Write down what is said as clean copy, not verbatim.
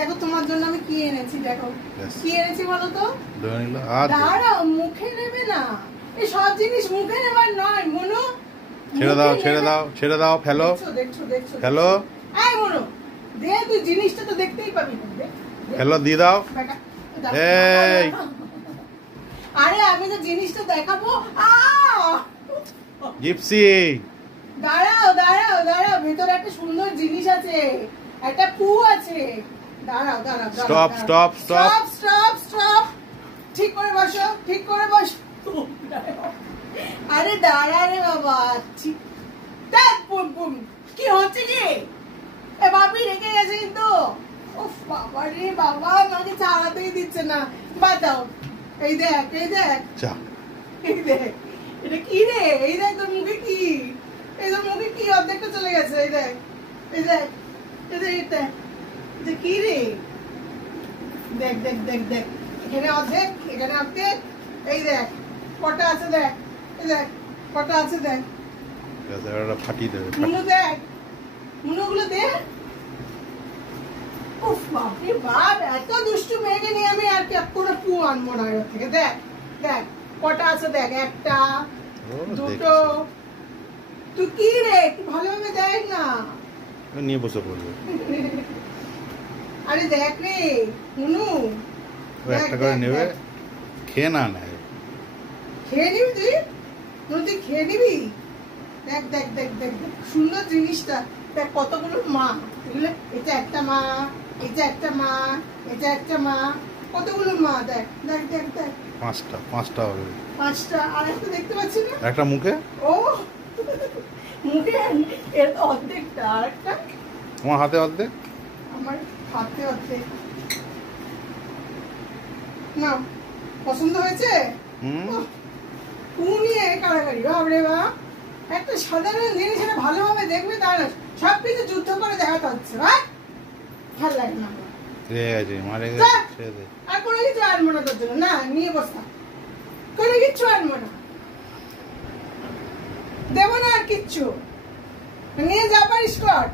দেখো তোমার জন্য আমি কি এনেছি, দেখো কি এনেছি বলো তো। দাঁড়াও, মুখে নেবে না, এই সব জিনিস মুখে নেবার নয় মনু। ছেড়ে দাও ছেড়ে দাও ছেড়ে দাও, ফেলো দেখছো দেখছো ফেলো। এই মনু দে, তুই জিনিসটা তো দেখতেই পাবি, ফেলো দিয়ে দাও। এই আরে আমি তো জিনিসটা দেখাবো। জিপসি দাঁড়াও দাঁড়াও দাঁড়াও, ভেতরে একটা সুন্দর জিনিস আছে, একটা পু আছে। দাঁড়াও দাঁড়াও, stop stop stop stop stop, ঠিক করে বসো, ঠিক করে বসো। আরে দাঁড়া রে বাবা, ঠিক কি হচ্ছে কি? এ বাপি রেখে গেছে কিন্তু। উফ বাবা রে বাবা, আমাকে চালাতেই দিচ্ছে না। বাঁচাও। এই দেখ এই দেখ এই দেখ, এটা কি রে? এই দেখ তোর মুখে কি, এই তোর মুখে কি অর্ধেকটা চলে গেছে। এই দেখ এই দেখ এই দেখ, এটা এটা কি রে? দেখ দেখ দেখ দেখ, এখানে অর্ধেক, এখানে অর্ধেক। এই দেখ কটা আছে, দেখ এই দেখ কটা আছে, দেখ ফাটিয়ে দেবে। মুনু দেখ, মুনুগুলো দেখ। উফ বাপরে বাপ, এত দুষ্টু মেয়েকে নিয়ে আমি আর কোনো পু আনবো না এর থেকে। দেখ দেখ কটা আছে, দেখ একটা দুটো। তুই কি রে, একটু ভালোভাবে দেখ না। নিয়ে বসে পড়বে। আরে দেখ রে মুনু, একটা করে নেবে, খেয়ে না নেয়। খেয়ে নিবি তুই? তুই খেয়ে নিবি? দেখ দেখ দেখ দেখ, সুন্দর জিনিসটা দেখ, কতগুলো মা। এটা একটা মা, এটা একটা মা, এটা একটা মা, কতগুলো মা। দেখ দেখ দেখ দেখ, পাঁচটা হবে। পাঁচটা। আর একটা দেখতে পাচ্ছি না, একটা মুখে। ও মুখে, এর তো অর্ধেকটা। আর একটা তোমার হাতে অর্ধেক, আমার হাতে অর্ধেক। না পছন্দ হয়েছে? নিয়ে কারাগারি বাবরে বাপ, একটা সাধারণ জিনিস এটা ভালোভাবে দেখবে, তা না সবকিছু যুদ্ধ করে দেখাতে হচ্ছে। ভালো লাগে না, আর কোনো কিছু আনবো না তোর জন্য। না নিয়ে বসা, কোনো কিচ্ছু আনবো না, দেবো না আর কিচ্ছু। নিয়ে যা পারিস কর।